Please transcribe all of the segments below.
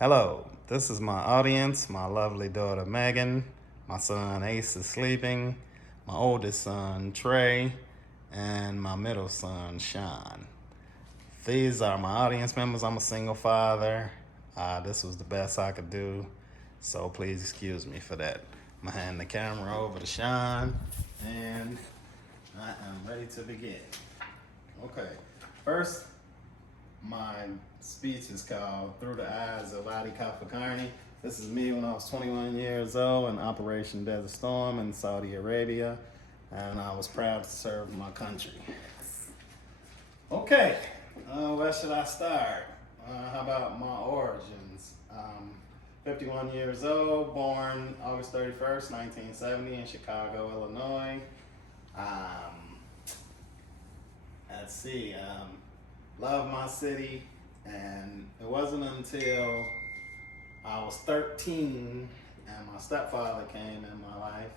Hello, this is my audience, my lovely daughter Megan, my son Ace is sleeping, my oldest son Trey, and my middle son Sean. These are my audience members. I'm a single father. This was the best I could do, so please excuse me for that. I'm gonna hand the camera over to Sean, and I am ready to begin. Okay, first, my speech is called Through the Eyes of Auhdikafa Carney. This is me when I was 21 years old in Operation Desert Storm in Saudi Arabia, and I was proud to serve my country. Okay, where should I start? How about my origins? 51 years old, born August 31st, 1970 in Chicago, Illinois. Um, let's see, love my city, and it wasn't until I was 13 and my stepfather came in my life.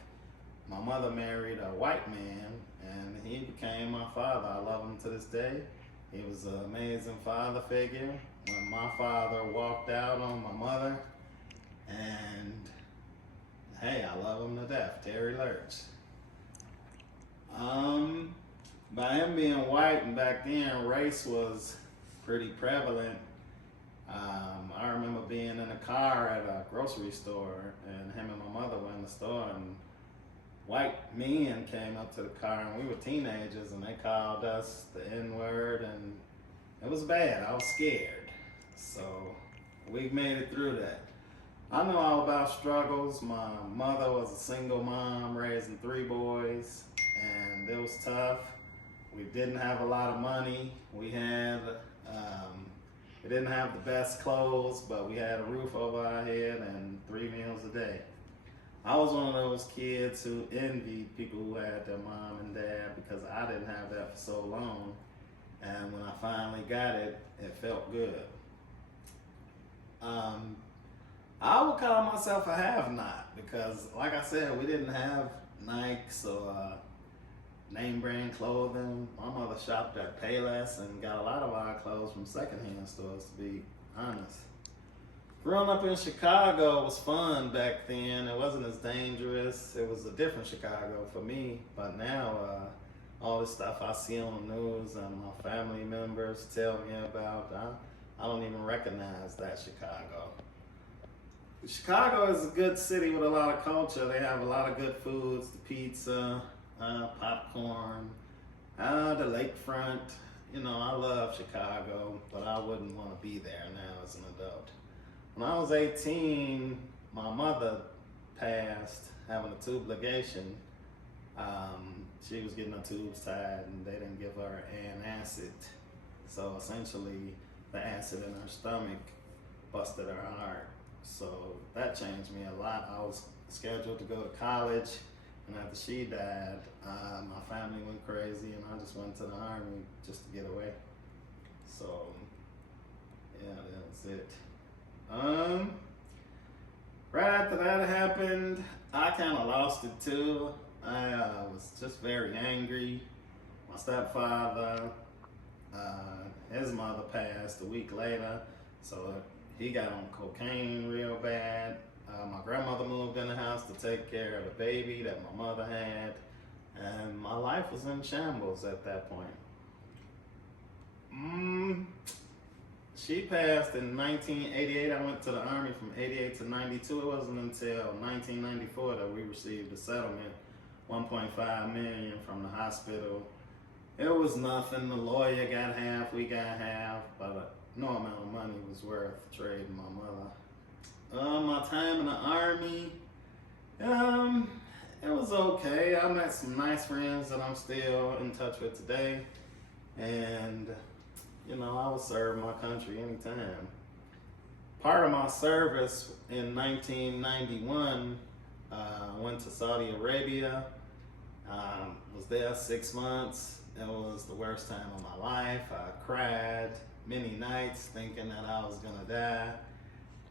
My mother married a white man, and he became my father. I love him to this day. He was an amazing father figure. When my father walked out on my mother, and hey, I love him to death, Terry Lurch. By him being white, and back then race was pretty prevalent. I remember being in a car at a grocery store, and him and my mother were in the store, and white men came up to the car, and we were teenagers, and they called us the N-word, and it was bad. I was scared. So we made it through that. I know all about struggles. My mother was a single mom raising 3 boys, and it was tough. We didn't have a lot of money. We didn't have the best clothes, but we had a roof over our head and 3 meals a day. I was one of those kids who envied people who had their mom and dad because I didn't have that for so long. And when I finally got it, it felt good. I would call myself a have-not because, like I said, we didn't have Nikes or name brand clothing. My mother shopped at Payless and got a lot of our clothes from secondhand stores, to be honest. Growing up in Chicago was fun back then. It wasn't as dangerous. It was a different Chicago for me. But now, all this stuff I see on the news and my family members tell me about, I don't even recognize that Chicago. Chicago is a good city with a lot of culture. They have a lot of good foods, the pizza, popcorn, the lakefront. You know, I love Chicago, but I wouldn't want to be there now as an adult. When I was 18, my mother passed having a tube ligation. She was getting her tubes tied, and they didn't give her antacid. So essentially, the acid in her stomach busted her heart. So that changed me a lot. I was scheduled to go to college, and after she died, my family went crazy, and I just went to the Army just to get away. So, yeah, that was it. Right after that happened, I kind of lost it too. I was just very angry. My stepfather, his mother passed a week later, so he got on cocaine real bad. My grandmother moved in the house to take care of the baby that my mother had, and my life was in shambles at that point. She passed in 1988. I went to the Army from 88 to 92. It wasn't until 1994 that we received a settlement, 1.5 million from the hospital. It was nothing. The lawyer got half, we got half, but no amount of money was worth trading my mother. My time in the Army, it was okay. I met some nice friends that I'm still in touch with today, and you know, I would serve my country anytime. Part of my service in 1991, went to Saudi Arabia, was there 6 months. It was the worst time of my life. I cried many nights thinking that I was gonna die.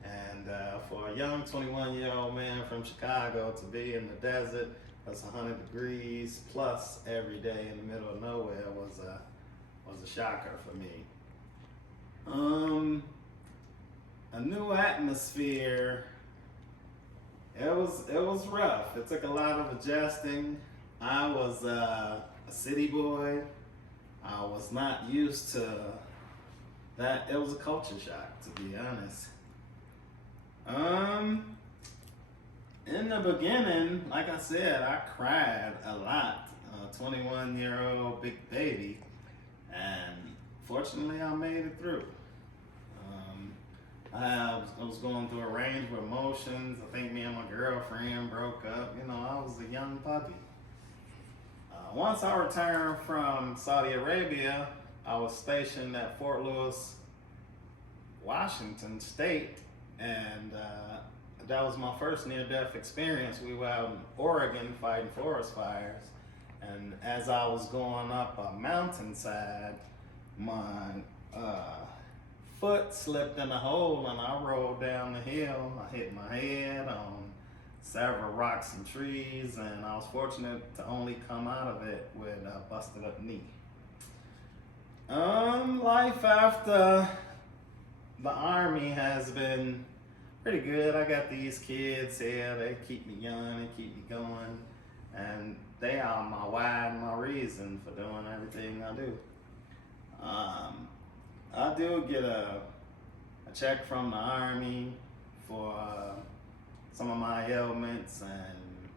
And for a young 21-year-old man from Chicago to be in the desert, that's 100 degrees plus every day in the middle of nowhere was a shocker for me. a new atmosphere. It was rough. It took a lot of adjusting. I was a city boy. I was not used to that. It was a culture shock, to be honest. In the beginning, like I said, I cried a lot. 21-year-old big baby, and fortunately, I made it through. I was going through a range of emotions. I think me and my girlfriend broke up. You know, I was a young puppy. Once I returned from Saudi Arabia, I was stationed at Fort Lewis, Washington State, and that was my first near-death experience. We were out in Oregon fighting forest fires, and as I was going up a mountainside, my foot slipped in a hole and I rolled down the hill. I hit my head on several rocks and trees, and I was fortunate to only come out of it with a busted up knee. Life after the Army has been pretty good. I got these kids here. They keep me young, they keep me going, and they are my why and my reason for doing everything I do. I do get a check from the Army for some of my ailments, and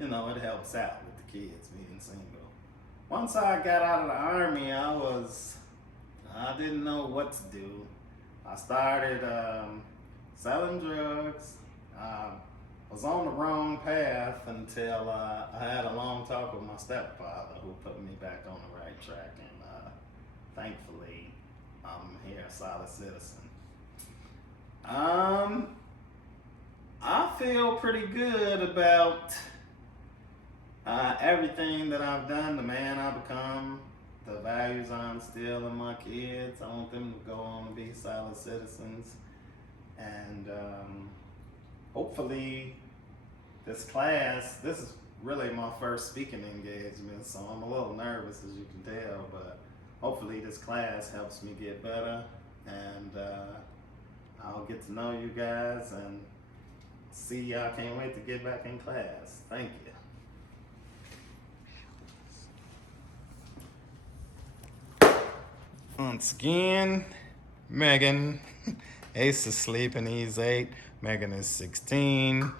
you know, it helps out with the kids being single. Once I got out of the Army, I didn't know what to do. I started selling drugs. I was on the wrong path until I had a long talk with my stepfather, who put me back on the right track, and thankfully I'm here, a solid citizen. I feel pretty good about everything that I've done, the man I've become, the values I instill in my kids. I want them to go on and be solid citizens. And hopefully this is really my first speaking engagement, so I'm a little nervous, as you can tell, but hopefully this class helps me get better, and I'll get to know you guys and see y'all. Can't wait to get back in class. Thank you. Once again, Megan. Ace is sleeping, he's 8. Megan is 16.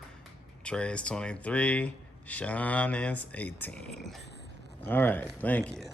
Trey is 23. Sean is 18. All right, thank you.